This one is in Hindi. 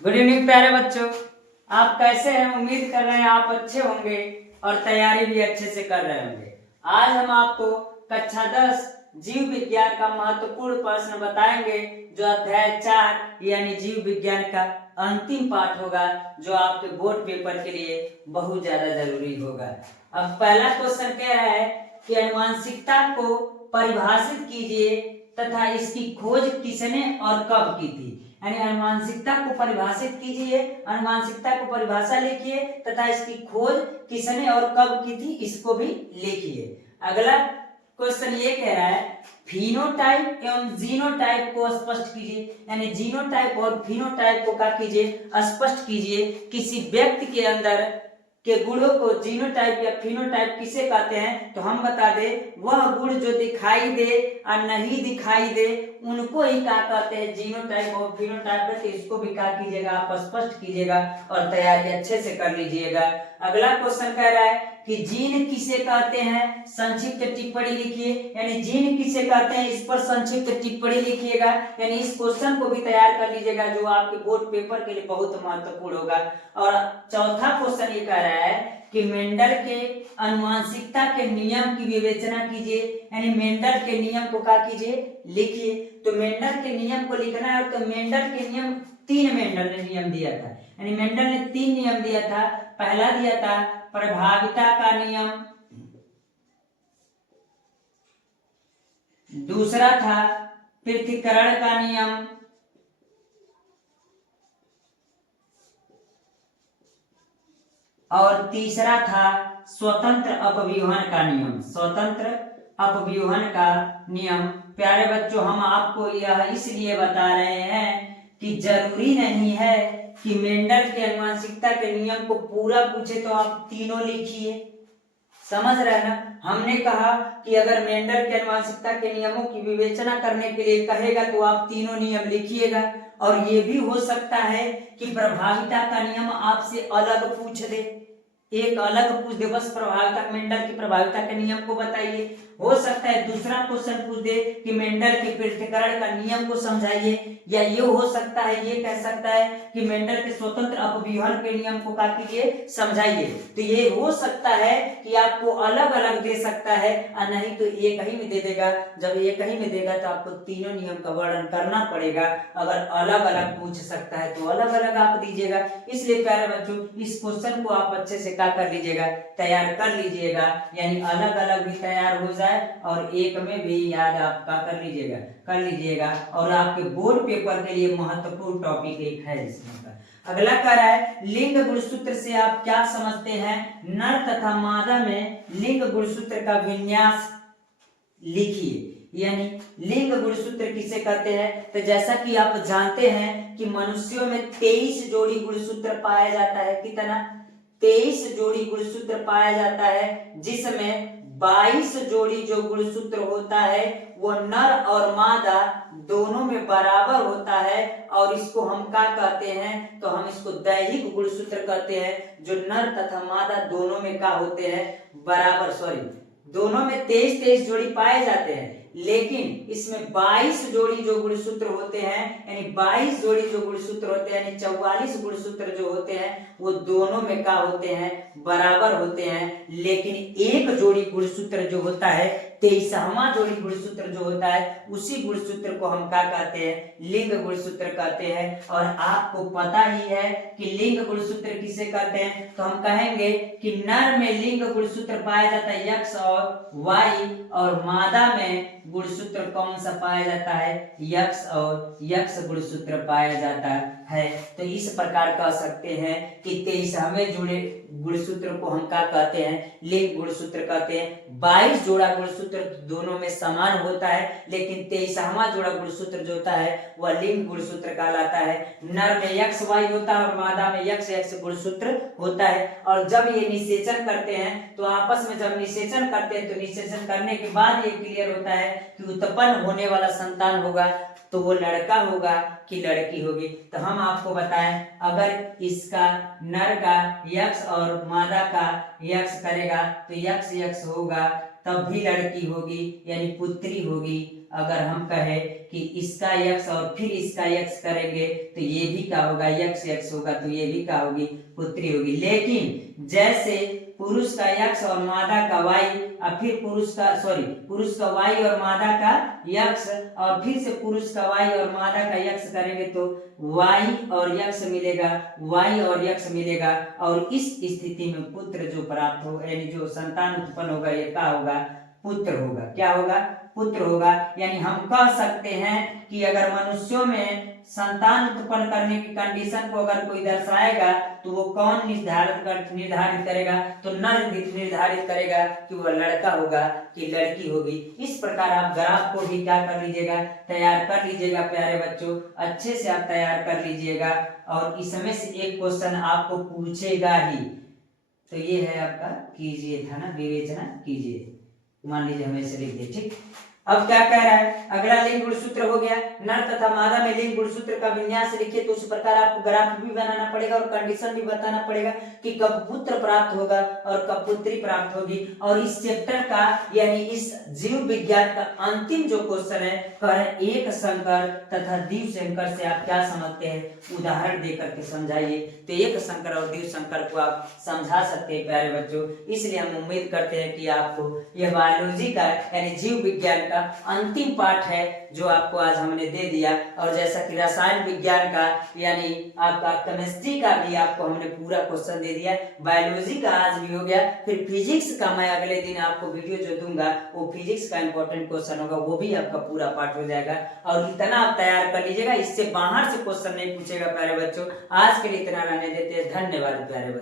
गुड इवनिंग प्यारे बच्चों। आप कैसे हैं? उम्मीद कर रहे हैं आप अच्छे होंगे और तैयारी भी अच्छे से कर रहे होंगे। आज हम आपको कक्षा 10 जीव विज्ञान का महत्वपूर्ण प्रश्न बताएंगे, जो अध्याय 4 यानी जीव विज्ञान का अंतिम पाठ होगा, जो आपके बोर्ड पेपर के लिए बहुत ज्यादा जरूरी होगा। अब पहला क्वेश्चन कह रहा है कि आनुवंशिकता को परिभाषित कीजिए तथा इसकी खोज किसने और कब की थी। यानी आनुवंशिकता को परिभाषित कीजिए, आनुवंशिकता को परिभाषा लिखिए तथा इसकी खोज किसने और कब की थी, इसको भी लिखिए। अगला क्वेश्चन ये कह रहा है फिनोटाइप एवं जीनोटाइप को स्पष्ट कीजिए। यानी जीनोटाइप और फिनोटाइप को क्या कीजिए, स्पष्ट कीजिए। किसी व्यक्ति के अंदर के गुणों को जीनोटाइप या फिनोटाइप किसे कहते हैं, तो हम बता दे वह गुण जो दिखाई दे और नहीं दिखाई दे उनको ही क्या कहते हैं, जीनोटाइप और फिनोटाइप। तो इसको भी क्या कीजिएगा, आप स्पष्ट कीजिएगा और तैयारी अच्छे से कर लीजिएगा। अगला क्वेश्चन कह रहा है कि जीन किसे कहते हैं, संक्षिप्त टिप्पणी लिखिए। यानी जीन किसे कहते हैं, इस पर संक्षिप्त टिप्पणी लिखिएगा। यानी इस क्वेश्चन को भी तैयार कर लीजिएगा, जो आपके बोर्ड पेपर के लिए बहुत महत्वपूर्ण होगा। और चौथा क्वेश्चन ये कह रहा है कि मेंडल के आनुवंशिकता के नियम की विवेचना कीजिए। यानी मेंडल के नियम को क्या कीजिए, लिखिए। तो मेंडल के नियम को लिखना है। तो मेंडल के नियम 3 मेंडल ने नियम दिया था। यानी मेंडल ने 3 नियम दिया था। पहला दिया था प्रभाविता का नियम, दूसरा था पृथक्करण का नियम, और तीसरा था स्वतंत्र अपव्यूहन का नियम। स्वतंत्र अपव्यूहन का नियम। प्यारे बच्चों, हम आपको यह इसलिए बता रहे हैं कि जरूरी नहीं है कि मेंडल के आनुवंशिकता के नियम को पूरा पूछे तो आप तीनों लिखिए। समझ रहे हैं ना। हमने कहा कि अगर मेंडल के आनुवंशिकता के नियमों की विवेचना करने के लिए कहेगा तो आप तीनों नियम लिखिएगा। और ये भी हो सकता है कि प्रभाविता का नियम आपसे अलग पूछ दे, एक अलग पूछ दे, बस प्रभाविता मेंडल की प्रभाविता के नियम को बताइए। हो सकता है दूसरा क्वेश्चन पूछ दे कि मेंडल के पृथक्करण का नियम को समझाइए। या ये हो सकता है, ये कह सकता है कि मेंडल के स्वतंत्र अपव्यूहन के नियम को क्या कीजिए, समझाइए। तो ये हो सकता है कि आपको अलग अलग दे सकता है, और नहीं तो एक ही में दे देगा। जब एक ही में देगा तो आपको तीनों नियम का वर्णन करना पड़ेगा। अगर अलग अलग पूछ सकता है तो अलग अलग आप दीजिएगा। इसलिए प्यारे बच्चों, इस क्वेश्चन को आप अच्छे से क्या कर लीजिएगा, तैयार कर लीजिएगा। यानी अलग अलग भी तैयार हो जाए और एक में भी याद आप क्या कर लीजिएगा, कर लीजिएगा। और आपके बोर्ड पेपर के लिए महत्वपूर्ण टॉपिक एक है इसमें का। अगला कह रहा है लिंग गुणसूत्र से आप क्या समझते हैं। नर तथा मादा में लिंग गुणसूत्र का विन्यास लिखिए। यानी लिंग गुणसूत्र किसे कहते हैं, तो जैसा कि आप जानते हैं कि मनुष्यों में 23 जोड़ी गुणसूत्र पाया जाता है। कितना? 23 जोड़ी गुणसूत्र पाया जाता है, जिसमें 22 जोड़ी जो गुणसूत्र होता है वो नर और मादा दोनों में बराबर होता है। और इसको हम क्या कहते हैं, तो हम इसको दैहिक गुणसूत्र कहते हैं, जो नर तथा मादा दोनों में क्या होते हैं, बराबर। दोनों में 23 जोड़ी पाए जाते हैं, लेकिन इसमें 22 जोड़ी जो गुणसूत्र होते हैं, यानी 22 जोड़ी जो गुणसूत्र होते हैं, यानी 44 गुणसूत्र जो होते हैं वो दोनों में क्या होते हैं, बराबर होते हैं। लेकिन एक जोड़ी गुणसूत्र जो होता है, 23वां जोड़ी गुणसूत्र जो होता है, उसी गुणसूत्र को हम क्या कहते हैं, लिंग गुणसूत्र कहते हैं। और आपको पता ही है कि लिंग गुणसूत्र किसे कहते हैं, तो हम कहेंगे कि नर में लिंग गुणसूत्र पाया जाता है X और Y, और मादा में गुणसूत्र कौन सा पाया जाता है, X और X गुणसूत्र पाया जाता है। तो इस प्रकार कह सकते हैं कि 23वें जोड़े गुणसूत्र को हम क्या कहते हैं, लिंग गुणसूत्र कहते हैं। 22 जोड़ा गुणसूत्र दोनों में समान होता है, लेकिन 23वां जोड़ा गुणसूत्र जो होता है वह लिंग गुणसूत्र कहलाता है। नर में XY होता है और मादा में XX गुणसूत्र होता है। और जब ये निषेचन करते हैं तो आपस में जब निषेचन करते हैं तो निषेचन करने के बाद ये क्लियर होता है कि उत्पन्न होने वाला संतान होगा तो वो लड़का होगा कि लड़की होगी। तो हम आपको बताएं, अगर इसका नर का X और मादा का X करेगा तो X होगा, तब भी लड़की होगी यानी पुत्री होगी। अगर हम कहें कि इसका यक्स और फिर इसका यक्स करेंगे तो ये भी क्या होगा, यक्स यक्स होगा, तो ये भी क्या होगी, पुत्री होगी। लेकिन जैसे पुरुष का यक्स और मादा का वाई, और फिर पुरुष का वाई और मादा का यक्स, और फिर से पुरुष का वाई और मादा का यक्स करेंगे तो वाई और यक्स मिलेगा, वाई और यक्स मिलेगा, और इस स्थिति में पुत्र जो प्राप्त हो, यानी जो संतान उत्पन्न होगा, ये क्या होगा, पुत्र होगा। क्या होगा, पुत्र होगा। यानी हम कह सकते हैं कि अगर मनुष्यों में संतान उत्पन्न करने की कंडीशन को अगर कोई दर्शाएगा तो वो कौन निर्धारित करेगा, तो नर निर्धारित करेगा कि वह लड़का होगा कि लड़की होगी। इस प्रकार आप ग्राफ को भी क्या कर लीजिएगा, तैयार कर लीजिएगा प्यारे बच्चों, अच्छे से आप तैयार कर लीजिएगा, और इसमें से एक क्वेश्चन आपको पूछेगा ही। तो ये है आपका, कीजिए था ना, विवेचना कीजिए, मान लीजिए हमें इसे लिख दिए, ठीक। अब क्या कह रहा है, अगला लिंग गुणसूत्र हो गया, नर तथा मादा में लिंग गुणसूत्र का विन्यास लिखिए। तो उस प्रकार आपको ग्राफ भी बनाना पड़ेगा और कंडीशन भी बताना पड़ेगा कि कब पुत्र प्राप्त होगा और कब पुत्री प्राप्त होगी। और इस चैप्टर का यानी इस जीव विज्ञान का अंतिम जो क्वेश्चन है, कह रहे एक संकर तथा द्विव संकर से आप क्या समझते हैं, उदाहरण दे करके समझाइए। तो एक संकर और द्विव संकर को आप समझा सकते हैं प्यारे बच्चों। इसलिए हम उम्मीद करते हैं कि आपको यह बायोलॉजी का यानी जीव विज्ञान का अंतिम पाठ है जो आपको आज हमने दे दिया। और जैसा कि रसायन विज्ञान का यानी आपका केमिस्ट्री का भी आपको हमने पूरा क्वेश्चन दे दिया, बायोलॉजी का आज भी हो गया। फिर फिजिक्स का मैं अगले दिन आपको वीडियो जो दूंगा वो फिजिक्स का इंपॉर्टेंट क्वेश्चन होगा, वो भी आपका पूरा पाठ हो जाएगा। और इतना आप तैयार कर लीजिएगा, इससे बाहर से क्वेश्चन नहीं पूछेगा प्यारे बच्चों। आज के लिए इतना रहने देते हैं, धन्यवाद प्यारे बच्चों।